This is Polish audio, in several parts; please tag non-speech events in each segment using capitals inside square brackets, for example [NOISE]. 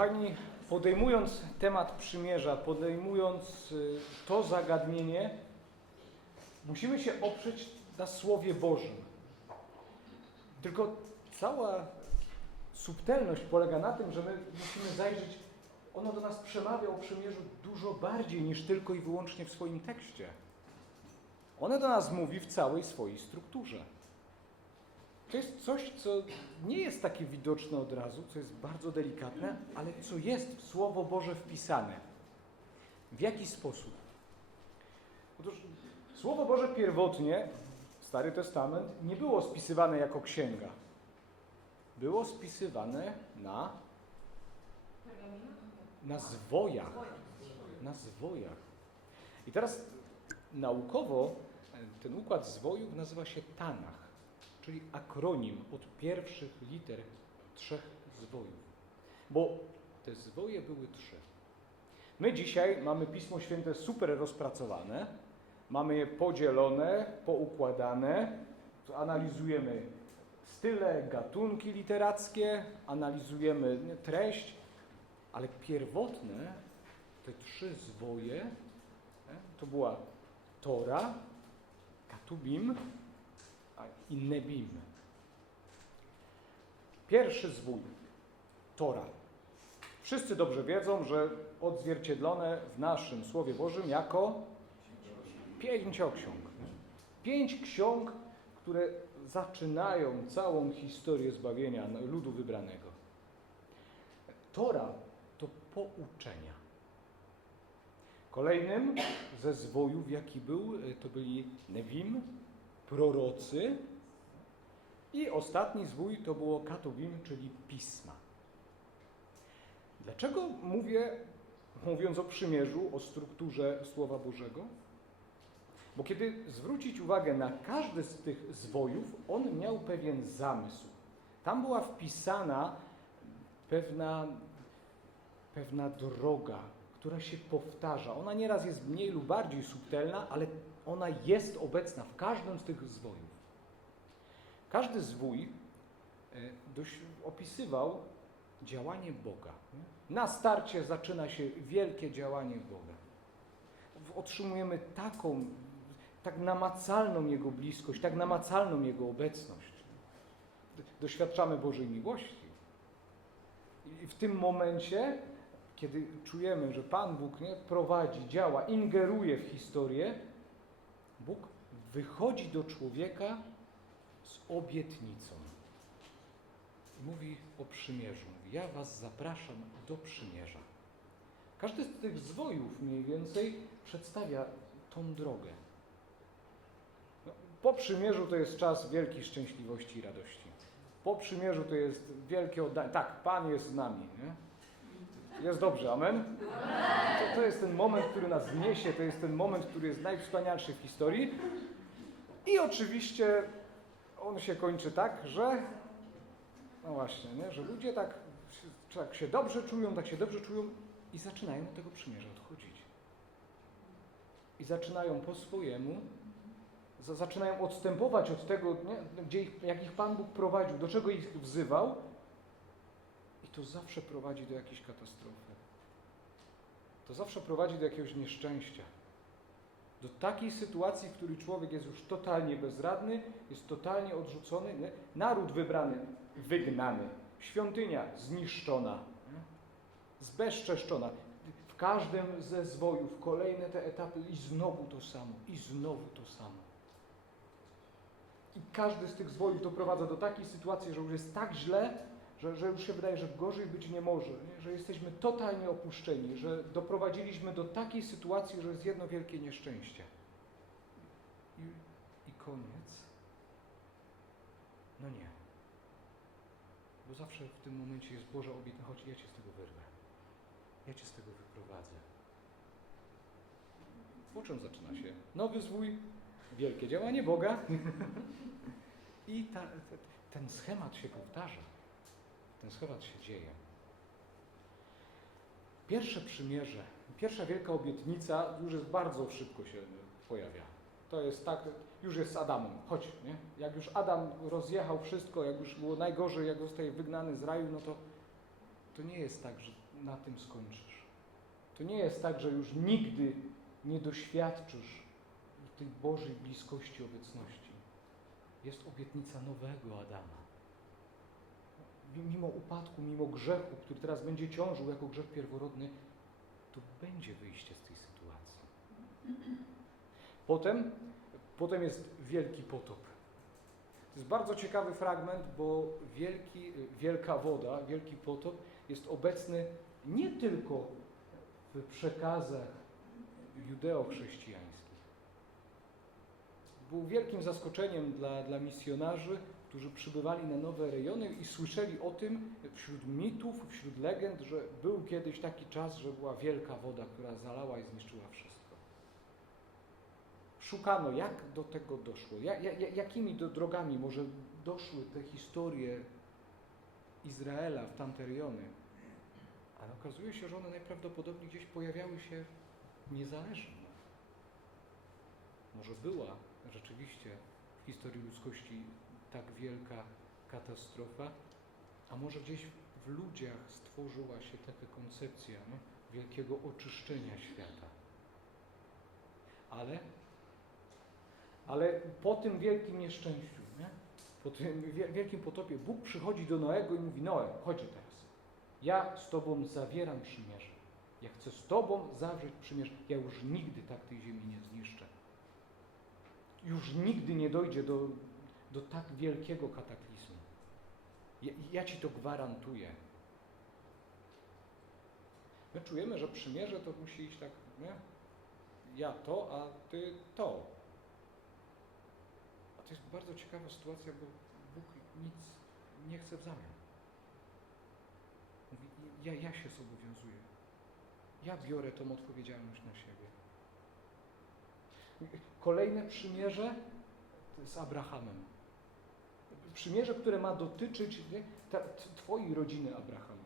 Kochani, podejmując temat przymierza, podejmując y, to zagadnienie, musimy się oprzeć na Słowie Bożym. Tylko cała subtelność polega na tym, że my musimy zajrzeć, ono do nas przemawia o przymierzu dużo bardziej niż tylko i wyłącznie w swoim tekście. One do nas mówi w całej swojej strukturze. To jest coś, co nie jest takie widoczne od razu, co jest bardzo delikatne, ale co jest w Słowo Boże wpisane. W jaki sposób? Otóż Słowo Boże pierwotnie, Stary Testament, nie było spisywane jako księga. Było spisywane na, na zwojach. Na zwojach. I teraz naukowo ten układ zwojów nazywa się Tanach czyli akronim od pierwszych liter trzech zwojów. Bo te zwoje były trzy. My dzisiaj mamy Pismo Święte super rozpracowane, mamy je podzielone, poukładane, analizujemy style, gatunki literackie, analizujemy treść, ale pierwotne te trzy zwoje to była Tora, Katubim i Nebim. Pierwszy zwój, Tora. Wszyscy dobrze wiedzą, że odzwierciedlone w naszym Słowie Bożym jako pięcioksiąg. Pięć ksiąg, które zaczynają całą historię zbawienia ludu wybranego. Tora to pouczenia. Kolejnym ze zwojów, jaki był, to byli Nevim, prorocy i ostatni zwój to było katubim, czyli pisma. Dlaczego mówię, mówiąc o przymierzu, o strukturze Słowa Bożego? Bo kiedy zwrócić uwagę na każdy z tych zwojów, on miał pewien zamysł. Tam była wpisana pewna, pewna droga, która się powtarza. Ona nieraz jest mniej lub bardziej subtelna, ale ona jest obecna w każdym z tych zwojów. Każdy zwój dość opisywał działanie Boga. Na starcie zaczyna się wielkie działanie Boga. Otrzymujemy taką, tak namacalną Jego bliskość, tak namacalną Jego obecność. Doświadczamy Bożej miłości. I w tym momencie, kiedy czujemy, że Pan Bóg nie, prowadzi, działa, ingeruje w historię, Bóg wychodzi do człowieka z obietnicą. Mówi o przymierzu. Ja was zapraszam do przymierza. Każdy z tych zwojów mniej więcej przedstawia tą drogę. No, po przymierzu to jest czas wielkiej szczęśliwości i radości. Po przymierzu to jest wielkie oddanie. Tak, Pan jest z nami. Nie? Jest dobrze, amen? To, to jest ten moment, który nas niesie, to jest ten moment, który jest najwspanialszy w historii. I oczywiście on się kończy tak, że no właśnie, nie? że ludzie tak, tak się dobrze czują, tak się dobrze czują i zaczynają od tego przymierza odchodzić. I zaczynają po swojemu, zaczynają odstępować od tego, nie? gdzie ich, jak ich Pan Bóg prowadził, do czego ich wzywał, i to zawsze prowadzi do jakiejś katastrofy. To zawsze prowadzi do jakiegoś nieszczęścia. Do takiej sytuacji, w której człowiek jest już totalnie bezradny, jest totalnie odrzucony, nie? naród wybrany, wygnany, świątynia zniszczona, zbezczeszczona. W każdym ze zwojów kolejne te etapy i znowu to samo, i znowu to samo. I każdy z tych zwojów doprowadza do takiej sytuacji, że już jest tak źle, że, że już się wydaje, że gorzej być nie może, nie? że jesteśmy totalnie opuszczeni, że doprowadziliśmy do takiej sytuacji, że jest jedno wielkie nieszczęście. I, i koniec. No nie. Bo zawsze w tym momencie jest Boża obietnica, choć ja Cię z tego wyrwę. Ja Cię z tego wyprowadzę. Po czym zaczyna się? Nowy zwój, wielkie działanie Boga. [LAUGHS] I ta, ten schemat się powtarza. Ten schemat się dzieje. Pierwsze przymierze, pierwsza wielka obietnica już jest bardzo szybko się pojawia. To jest tak, już jest z Adamem. Chodź, nie? Jak już Adam rozjechał wszystko, jak już było najgorzej, jak zostaje wygnany z raju, no to, to nie jest tak, że na tym skończysz. To nie jest tak, że już nigdy nie doświadczysz tej Bożej bliskości, obecności. Jest obietnica nowego Adama. Mimo upadku, mimo grzechu, który teraz będzie ciążył jako grzech pierworodny, to będzie wyjście z tej sytuacji. Potem, potem jest wielki potop. To jest bardzo ciekawy fragment, bo wielki, wielka woda, wielki potop jest obecny nie tylko w przekazach judeo-chrześcijańskich. Był wielkim zaskoczeniem dla, dla misjonarzy, którzy przybywali na nowe rejony i słyszeli o tym wśród mitów, wśród legend, że był kiedyś taki czas, że była wielka woda, która zalała i zniszczyła wszystko. Szukano, jak do tego doszło, ja, ja, jakimi drogami może doszły te historie Izraela w tamte rejony. Ale okazuje się, że one najprawdopodobniej gdzieś pojawiały się niezależnie. Może była rzeczywiście w historii ludzkości tak wielka katastrofa, a może gdzieś w ludziach stworzyła się taka koncepcja nie? wielkiego oczyszczenia świata. Ale, ale po tym wielkim nieszczęściu, nie? po tym wielkim potopie, Bóg przychodzi do Noego i mówi: Noe, chodź teraz. Ja z Tobą zawieram przymierze. Ja chcę z Tobą zawrzeć przymierze. Ja już nigdy tak tej ziemi nie zniszczę. Już nigdy nie dojdzie do, do tak wielkiego kataklizmu. Ja, ja Ci to gwarantuję. My czujemy, że przymierze to musi iść tak, nie? Ja to, a Ty to. A to jest bardzo ciekawa sytuacja, bo Bóg nic nie chce w zamian. Mówi, ja, ja się zobowiązuję. Ja biorę tą odpowiedzialność na siebie. Kolejne przymierze z Abrahamem. Przymierze, które ma dotyczyć Twojej rodziny, Abraham.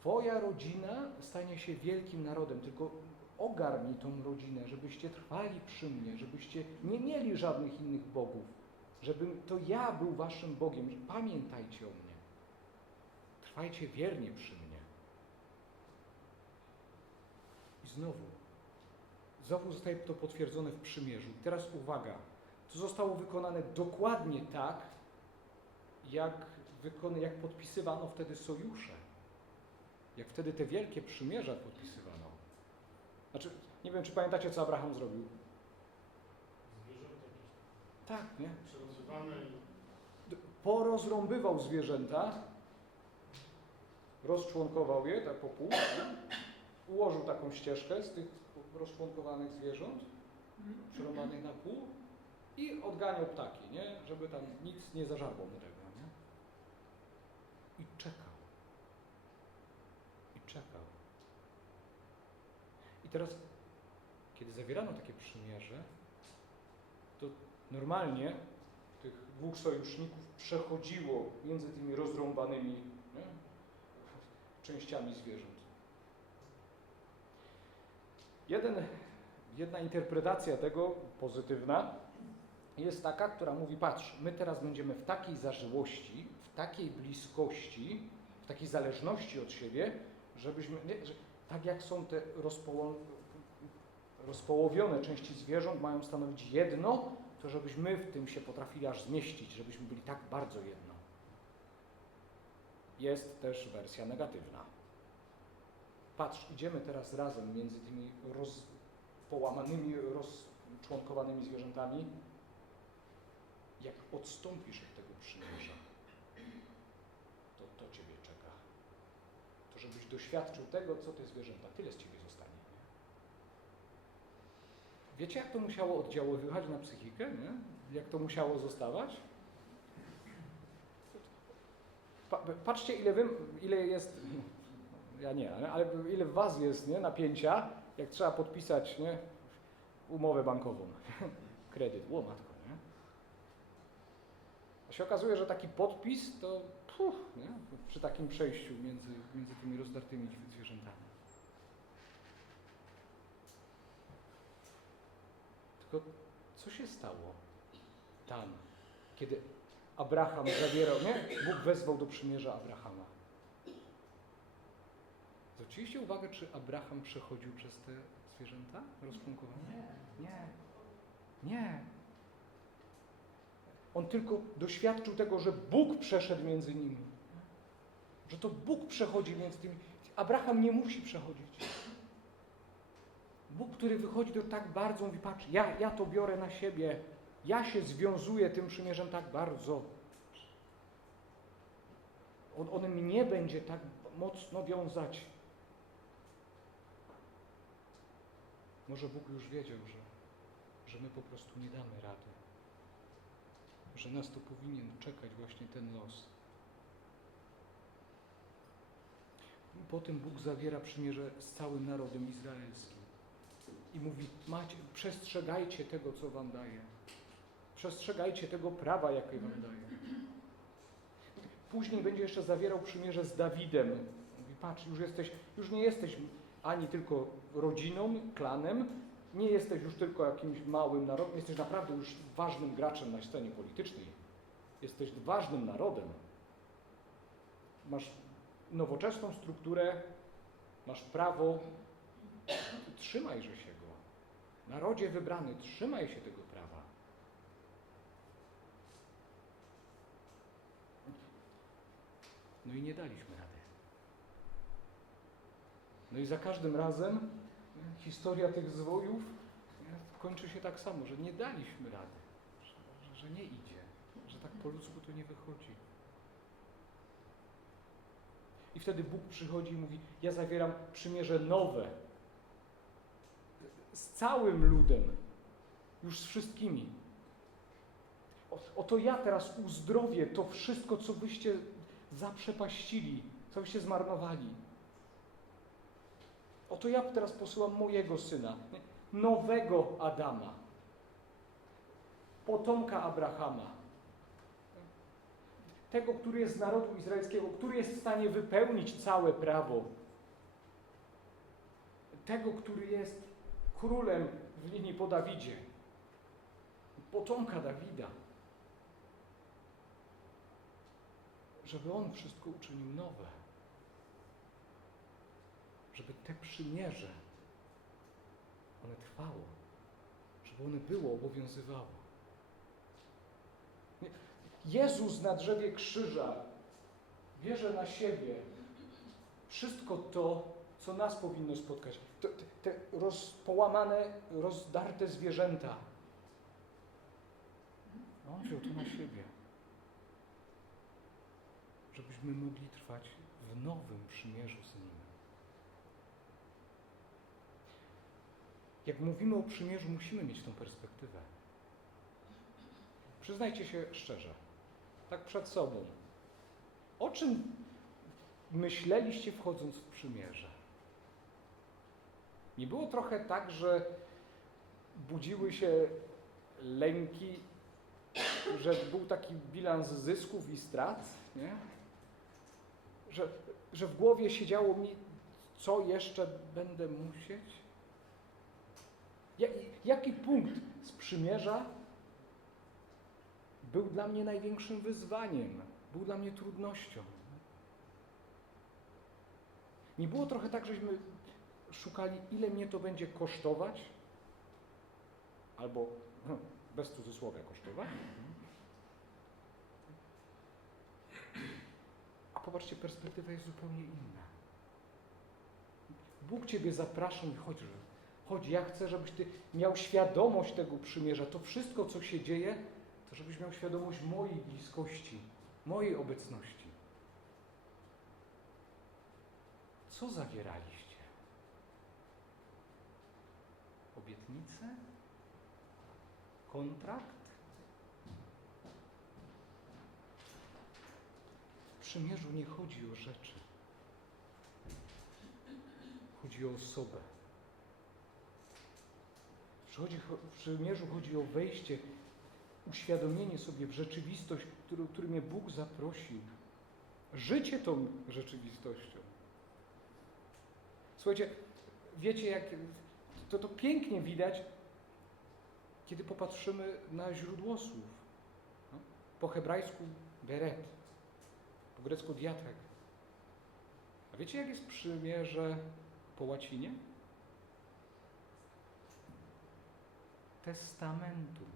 Twoja rodzina stanie się wielkim narodem, tylko ogarnij tą rodzinę, żebyście trwali przy mnie, żebyście nie mieli żadnych innych bogów, żebym to ja był waszym Bogiem. Pamiętajcie o mnie. Trwajcie wiernie przy mnie. I znowu, znowu zostaje to potwierdzone w przymierzu. Teraz uwaga, to zostało wykonane dokładnie tak, jak, wykony, jak podpisywano wtedy sojusze. Jak wtedy te wielkie przymierza podpisywano. Znaczy, nie wiem, czy pamiętacie, co Abraham zrobił. Zwierzęta Tak, nie? przerozywane i porozrąbywał zwierzęta, rozczłonkował je tak po pół, ułożył taką ścieżkę z tych rozczłonkowanych zwierząt, przerąbanych na pół i odganiał ptaki, nie? żeby tam nic nie zażarło mu tego. I czekał. I czekał. I teraz, kiedy zawierano takie przymierze, to normalnie tych dwóch sojuszników przechodziło między tymi rozrąbanymi nie, częściami zwierząt. Jeden, jedna interpretacja tego, pozytywna, jest taka, która mówi, patrz, my teraz będziemy w takiej zażyłości, takiej bliskości, w takiej zależności od siebie, żebyśmy, nie, że, tak jak są te rozpoło, rozpołowione części zwierząt, mają stanowić jedno, to żebyśmy w tym się potrafili aż zmieścić, żebyśmy byli tak bardzo jedno. Jest też wersja negatywna. Patrz, idziemy teraz razem między tymi roz, połamanymi, rozczłonkowanymi zwierzętami. Jak odstąpisz od tego przymierza, to to Ciebie czeka. To żebyś doświadczył tego, co te zwierzęta, tyle z Ciebie zostanie. Wiecie, jak to musiało oddziaływać na psychikę? Nie? Jak to musiało zostawać? Pa, patrzcie, ile, wy, ile jest, [LAUGHS] ja nie, ale ile w Was jest nie, napięcia, jak trzeba podpisać nie, umowę bankową, [LAUGHS] kredyt, o matko, nie? A się okazuje, że taki podpis to przy takim przejściu między, między tymi rozdartymi zwierzętami. Tylko co się stało tam, kiedy Abraham zawierał, nie? Bóg wezwał do przymierza Abrahama. Zwróciliście uwagę, czy Abraham przechodził przez te zwierzęta rozklonkowane? Nie. Nie. Nie. On tylko doświadczył tego, że Bóg przeszedł między nimi. Że to Bóg przechodzi między tymi. Abraham nie musi przechodzić. Bóg, który wychodzi do tak bardzo, mówi, patrz, ja, ja to biorę na siebie. Ja się związuję tym przymierzem tak bardzo. On, on mnie będzie tak mocno wiązać. Może Bóg już wiedział, że, że my po prostu nie damy rady. Że nas to powinien czekać właśnie ten los. Potem Bóg zawiera przymierze z całym narodem izraelskim. I mówi, macie, przestrzegajcie tego, co wam daję. Przestrzegajcie tego prawa, jakie wam daję. Później będzie jeszcze zawierał przymierze z Dawidem. Mówi, patrz, już jesteś, już nie jesteś ani tylko rodziną, klanem, nie jesteś już tylko jakimś małym narodem, jesteś naprawdę już ważnym graczem na scenie politycznej. Jesteś ważnym narodem. Masz nowoczesną strukturę, masz prawo, trzymajże się go. Narodzie wybrany, trzymaj się tego prawa. No i nie daliśmy rady. No i za każdym razem historia tych zwojów kończy się tak samo, że nie daliśmy rady, że, że, nie idzie, że tak po ludzku to nie wychodzi. I wtedy Bóg przychodzi i mówi: Ja zawieram przymierze nowe z całym ludem, już z wszystkimi. Oto ja teraz uzdrowię to wszystko, co byście zaprzepaścili, co byście zmarnowali. Oto ja teraz posyłam mojego syna, nowego Adama, potomka Abrahama, tego, który jest z narodu izraelskiego, który jest w stanie wypełnić całe prawo, tego, który jest królem w linii po Dawidzie, potomka Dawida, żeby on wszystko uczynił nowe żeby te przymierze, one trwało, żeby one było, obowiązywało. Jezus na drzewie krzyża bierze na siebie wszystko to, co nas powinno spotkać. Te, te roz, połamane, rozdarte zwierzęta. On wziął to na siebie. Żebyśmy mogli trwać w nowym przymierzu z Jak mówimy o przymierzu, musimy mieć tą perspektywę. Przyznajcie się szczerze, tak przed sobą. O czym myśleliście wchodząc w przymierze? Nie było trochę tak, że budziły się lęki, że był taki bilans zysków i strat, nie? Że, że w głowie siedziało mi, co jeszcze będę musieć? Ja- Jaki punkt z przymierza był dla mnie największym wyzwaniem, był dla mnie trudnością? Nie było trochę tak, żeśmy szukali, ile mnie to będzie kosztować, albo hmm, bez cudzysłowia kosztować. A popatrzcie, perspektywa jest zupełnie inna. Bóg Ciebie zaprasza i chodź, że Chodź, ja chcę, żebyś Ty miał świadomość tego przymierza. To wszystko, co się dzieje, to żebyś miał świadomość mojej bliskości, mojej obecności. Co zawieraliście? Obietnicę? Kontrakt? W przymierzu nie chodzi o rzeczy. Chodzi o osobę. Przychodzi, w przymierzu chodzi o wejście, uświadomienie sobie w rzeczywistość, którą, który mnie Bóg zaprosił. Życie tą rzeczywistością. Słuchajcie, wiecie, jak to, to pięknie widać, kiedy popatrzymy na źródło słów. No? Po hebrajsku beret, po grecku diatek. A Wiecie, jak jest przymierze po łacinie? Testamentum.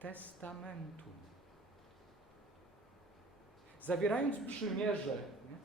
Testamentum. Zawierając przymierze, nie?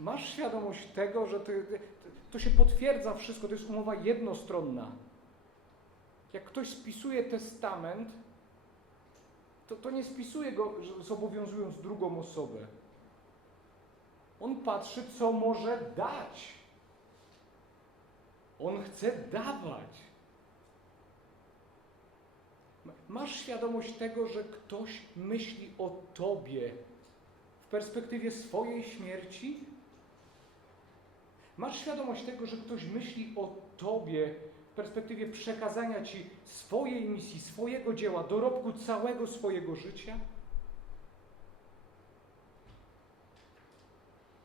masz świadomość tego, że to się potwierdza wszystko, to jest umowa jednostronna. Jak ktoś spisuje testament, to, to nie spisuje go zobowiązując drugą osobę. On patrzy, co może dać. On chce dawać. Ma- Masz świadomość tego, że ktoś myśli o tobie w perspektywie swojej śmierci? Masz świadomość tego, że ktoś myśli o tobie w perspektywie przekazania ci swojej misji, swojego dzieła, dorobku całego swojego życia?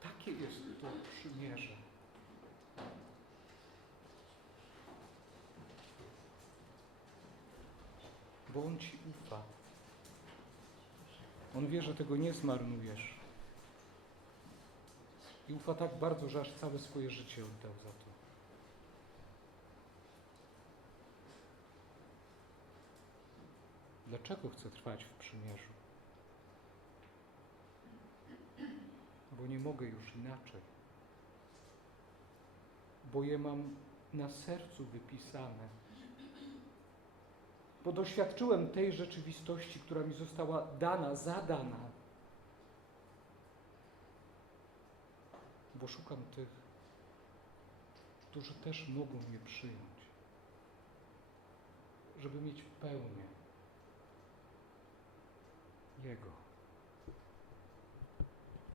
Takie jest to przymierze. Bo On ci ufa. On wie, że tego nie zmarnujesz. I ufa tak bardzo, że aż całe swoje życie oddał za to. Dlaczego chcę trwać w przymierzu? Bo nie mogę już inaczej. Bo je mam na sercu wypisane. Bo doświadczyłem tej rzeczywistości, która mi została dana, zadana. Bo szukam tych, którzy też mogą mnie przyjąć, żeby mieć pełnię Jego.